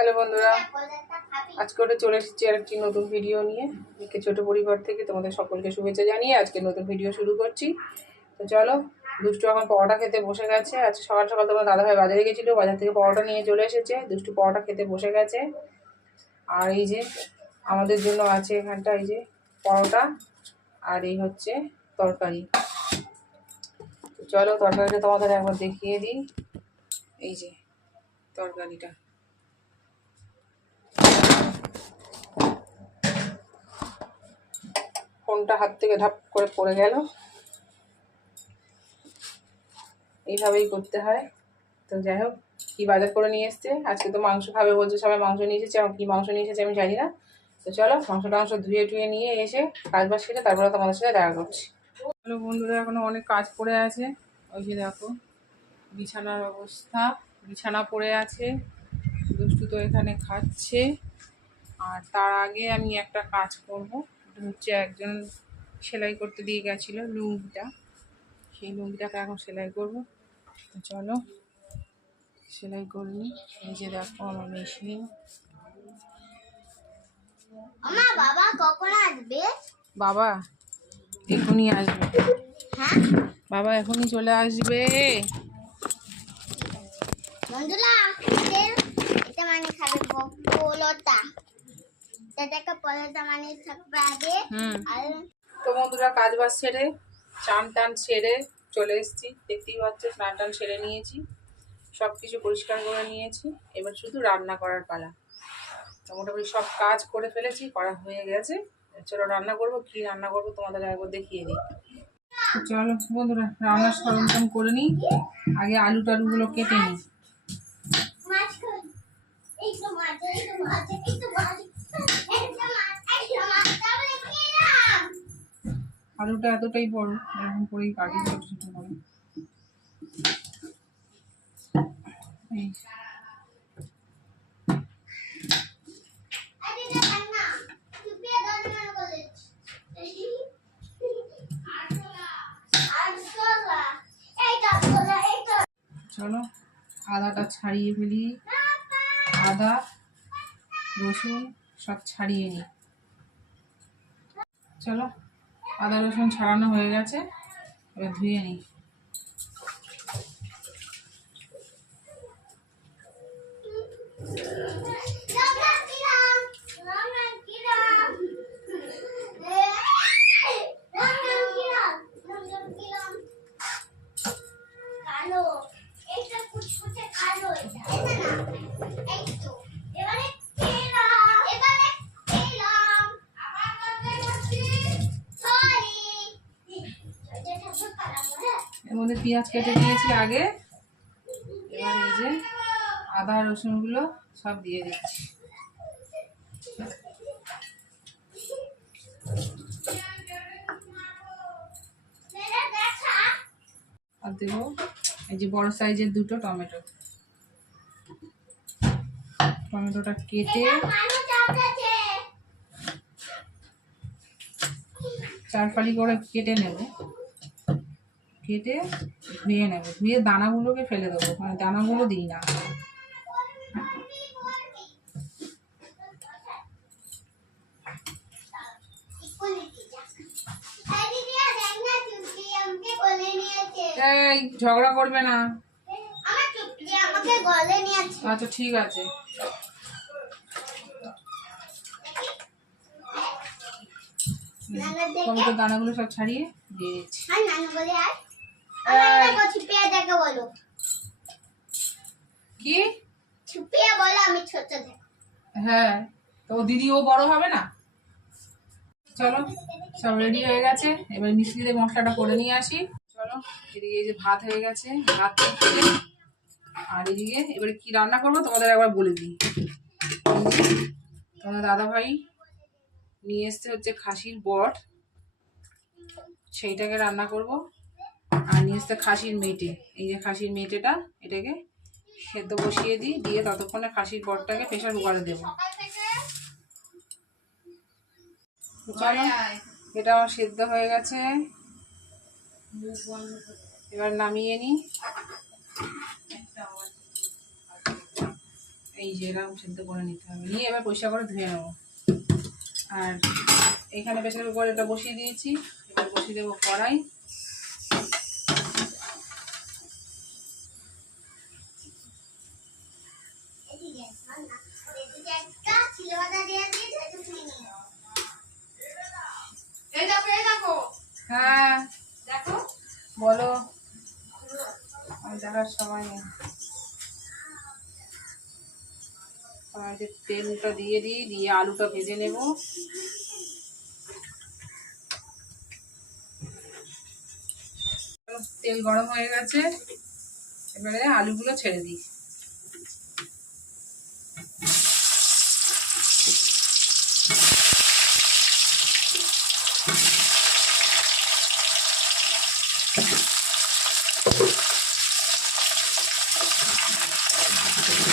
Hello বন্ধুরা, আজকে ওটা চলে এসেছি আর একটি নতুন ভিডিও নিয়ে। একে ছোট পরিবার থেকে তোমাদের সকলকে শুভেচ্ছা জানিয়ে আজকে নতুন ভিডিও শুরু করছি। তো চলো, দুষ্টু এখন পরোটা খেতে বসে গেছে। আজকে সকাল সকাল তোমার দাদাভাই বাজারে গেছিলো, বাজার থেকে পরোটা নিয়ে চলে এসেছে। দুষ্টু পরোটা খেতে বসে গেছে। আর এই যে আমাদের জন্য আছে এখানটা এই যে পরোটা, আর এই হচ্ছে তরকারি। চলো তরকারিটা তোমাদের একবার দেখিয়ে দিই। এই যে তরকারিটা, ফোনটা হাত থেকে ধাপ করে পড়ে গেল। এইভাবেই করতে হয়। তো যাই হোক, কী বাজার করে নিয়ে এসছে, আজকে তো মাংস খাবে বলছে সবাই, মাংস নিয়ে এসেছে। এখন কী মাংস নিয়ে এসেছে আমি জানি না। তো চলো মাংস ধুয়ে টুয়ে নিয়ে এসে কাজবাজ সেরে তারপরে তোমাদের সাথে দেখা করছি। চলো বন্ধুরা, এখনো অনেক কাজ পড়ে আছে। ওই যে দেখো বিছানার অবস্থা, বিছানা পড়ে আছে, দুষ্টু তো এখানে খাচ্ছে। আর তার আগে আমি একটা কাজ করব, এটা হচ্ছে একজন সেলাই করতে দিয়ে গেছিলো লুঙ্গিটা, সেই লুঙ্গিটাকে এখন সেলাই করব। তো চলো সেলাই করি। এই যে দেখো আমার মেশিন। বাবা কখন আসবে? বাবা এখনই আসবে। হ্যাঁ বাবা এখনই চলে আসবে। মঞ্জুলা এটা মানে খাবে পোলোটা, এটাকে পোলোটা মানে থাকবে আগে। আর তো বন্ধুরা, কাজ বাজ সেরে চান টান সেরে চলে এসেছি। দেখতেই পাচ্ছ স্নান টান সেরে নিয়েছি, সব কিছু পরিষ্কার করে নিয়েছি। এবার শুধু রান্না করার পালা। তো মোটামুটি সব কাজ করে ফেলেছি, করা হয়ে গেছে। চলো রান্না করবো। কী রান্না করবো তোমাদের একবার দেখিয়ে দিই। চলো বন্ধুরা, রান্নার সরঞ্জাম করে নিই। আগে আলু টালুগুলো কেটে নিই। আলুটা এতটাই বড়, এরকম করেই কাটি ছোট ছোট করে। চলো আদাটা ছাড়িয়ে ফেলি, আদা রসুন সব ছাড়িয়ে নিই। চলো আদা রসুন ছাড়ানো হয়ে গেছে, এবার ধুয়ে নিই। এর মধ্যে পেঁয়াজ কেটে নিয়েছি আগে। এবার এই যে আদা রসুনগুলো সব দিয়ে দিচ্ছি। আর দেবো এই যে বড় সাইজের দুটো টমেটো। টমেটোটা কেটে 4 ফালি করে কেটে নেব, কেটে ধুয়ে নেব। ধুয়ে দানাগুলোকে ফেলে দেবো, মানে দানাগুলো দিই না। এই ঝগড়া করবে না। আচ্ছা ঠিক আছে। টমেটোর দানাগুলো সব ছাড়িয়ে দিয়ে দিচ্ছি। কি হ্যাঁ, তো দিদি ও বড় হবে না। চলো সব রেডি হয়ে গেছে, এবার মিষ্টিতে মশলাটা করে নিয়ে আসি। চলো এদিকে এই যে ভাত হয়ে গেছে, ভাত থেকে। আর এদিকে এবারে কি রান্না করবো তোমাদের একবার বলে দিই। তোমাদের দাদা ভাই নিয়ে এসছে হচ্ছে খাসির বট, সেইটাকে রান্না করব। আর নিয়ে এসছে খাসির মেটে, এই যে খাসির মেটেটা, এটাকে সেদ্ধ বসিয়ে দিই, দিয়ে ততক্ষণে খাসির বটটাকে প্রেশার কুকারে দেবো। চলো এটা আমার সেদ্ধ হয়ে গেছে, এবার নামিয়ে নিই। এই যে এরকম সেদ্ধ করে নিতে হবে, নিয়ে এবার পরিষ্কার করে ধুয়ে নেবো। আর এইখানে প্রেসারের উপর এটা বসিয়ে দিয়েছি, এবার বসিয়ে দেবো কড়াই। হ্যাঁ দেখো, বলো, আমি দেখার সময় নেই। তেলটা দিয়ে দিই, দিয়ে আলুটা ভেজে নেব। তেল গরম হয়ে গেছে, এবারে আলুগুলো ছেড়ে দিই।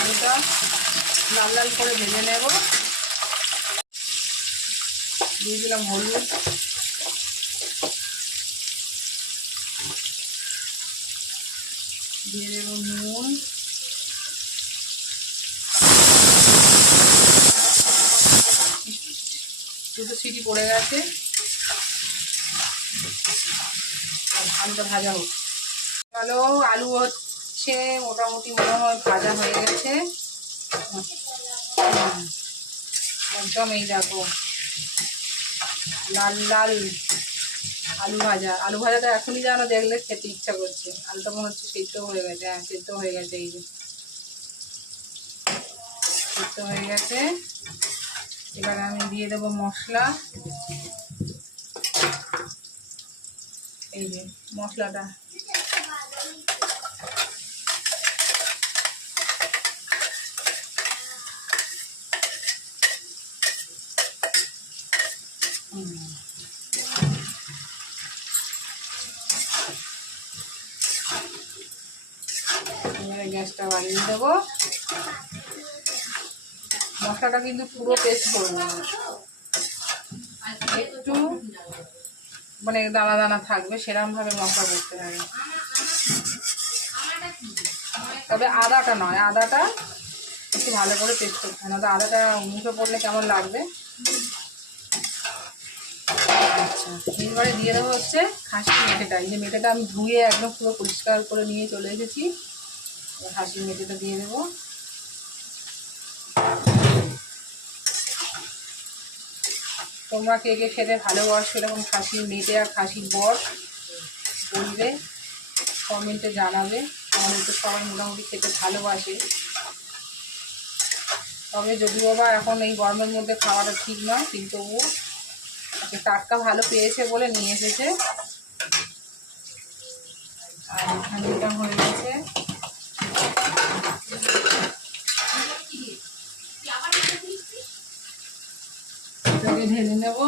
আলুটা লাল লাল করে ভেজে নেব। দিয়ে দিলাম হলুদ, দিয়ে দেবো নুন, দুটো সিটি পড়ে গেছে, আলুটা ভাজা হোক। চলো, আলু হচ্ছে মোটামুটি মনে হয় ভাজা হয়ে গেছে একদম। এই দেখো লাল লাল আলু ভাজা। আলু ভাজাটা এখনই যেন দেখলে খেতে ইচ্ছা করছে। আলুটা মনে হচ্ছে সেদ্ধ হয়ে গেছে। হ্যাঁ, সেদ্ধ হয়ে গেছে। এই যে সেদ্ধ হয়ে গেছে। এবার আমি দিয়ে দেবো মশলা। এই যে মশলাটা, এবারে গ্যাসটা বাড়িয়ে দেবো। মশলাটা কিন্তু পুরো পেস্ট করবো না, একটু মানে দানা দানা থাকবে সেরকম ভাবে মশলা করতে হবে। তবে আদাটা নয়, আদাটা একটু ভালো করে পেস্ট করতে হবে, না তো আদাটা মুখে পড়লে কেমন লাগবে। আচ্ছা, এবারে দিয়ে দেবো হচ্ছে খাসির মেটেটা। এই যে মেটেটা আমি ধুয়ে একদম পুরো পরিষ্কার করে নিয়ে চলে এসেছি। খাসির মেটেটা দিয়ে দেবো। তোমরা কে কে খেতে ভালোবাসো এরকম খাসির মেটে আর খাসির বট বলবে, কমেন্টে জানাবে। আমাদের তো সবাই মোটামুটি খেতে ভালোবাসে, তবে যদিও বা এখন এই গরমের মধ্যে খাওয়াটা ঠিক নয়, কিন্তু ও টাটকা ভালো পেয়েছে বলে নিয়ে এসেছে। আর এখানে এটা হয়ে গেছে। ঢেলে নেব।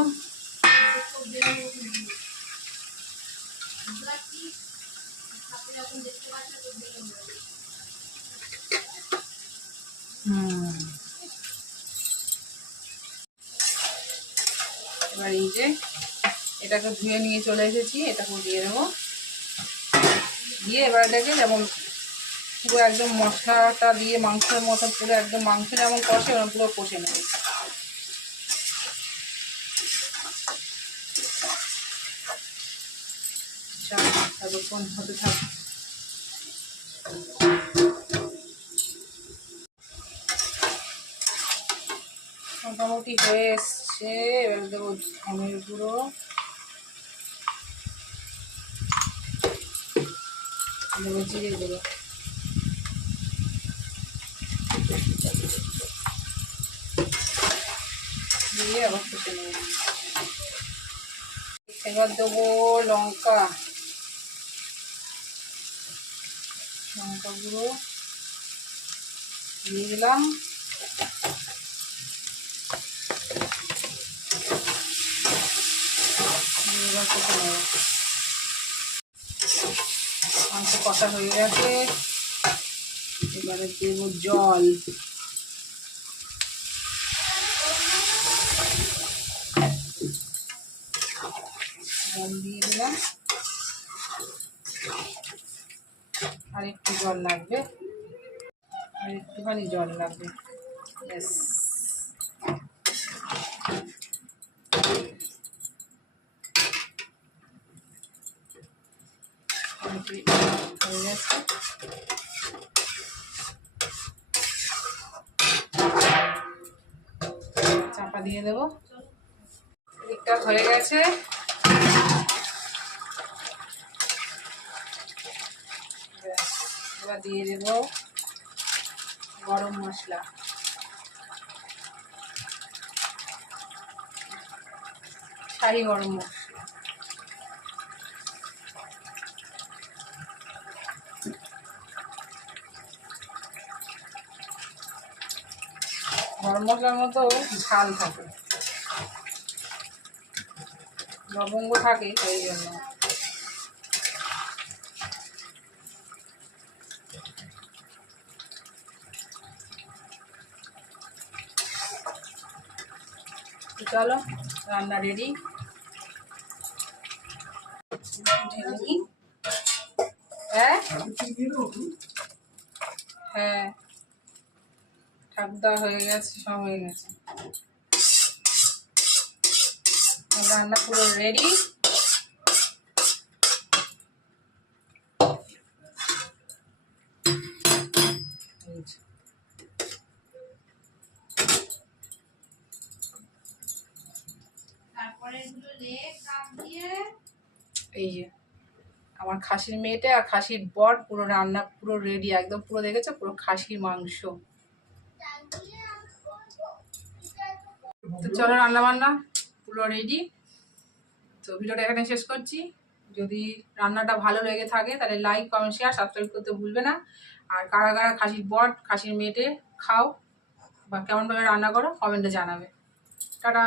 এবার এই যে এটাকে ধুয়ে নিয়ে চলে এসেছি, এটাকে দিয়ে দেবো। দিয়ে এবার এটাকে যেমন পুরো একদম মশলাটা দিয়ে মাংসের মতো পুরো একদম মাংস যেমন কষে ওরকম পুরো কষে নেবে। ততক্ষণ হতে থাক। মোটামুটি হয়ে এসছে। এবার দেবো ধনের গুঁড়ো, দেবো জিরে গুঁড়ো, দিয়ে আবার কষে নেব। এবার দেবো লঙ্কা গুঁড়ো দিয়ে দিলাম। এবার কষে নেব। মাংস কষা হয়ে গেছে, এবারে দেবো জল। জল দিয়ে দিলাম, আর একটু জল লাগবে, আর একটুখানি জল লাগবে। Yes. হয়ে গেছে। চাপা দিয়ে দেবো। দিকটা হয়ে গেছে। এবার দিয়ে দেবো গরম মশলা, শাহি গরম মশলা। গরম মশলার মতো ঝাল থাকে, লবঙ্গ থাকে, সেই জন্য। চলো রান্না রেডি। হ্যাঁ হ্যাঁ, ঠাকুরদা হয়ে গেছে, সব হয়ে গেছে, রান্না পুরো রেডি। এই যে আমার খাসির মেয়েটা আর খাসির বর পুরো রান্না পুরো রেডি, একদম পুরো দেখেছো, পুরো খাসির মাংস। তো চলো রান্না বান্না পুরো রেডি। তো ভিডিওটা এখানে শেষ করছি। যদি রান্নাটা ভালো লেগে থাকে তাহলে লাইক, কমেন্ট, শেয়ার, সাবস্ক্রাইব করতে ভুলবে না। আর কারা কারা খাসির বর খাসির মেয়েটে খাও বা কেমনভাবে রান্না করো কমেন্টে জানাবে। টাটা।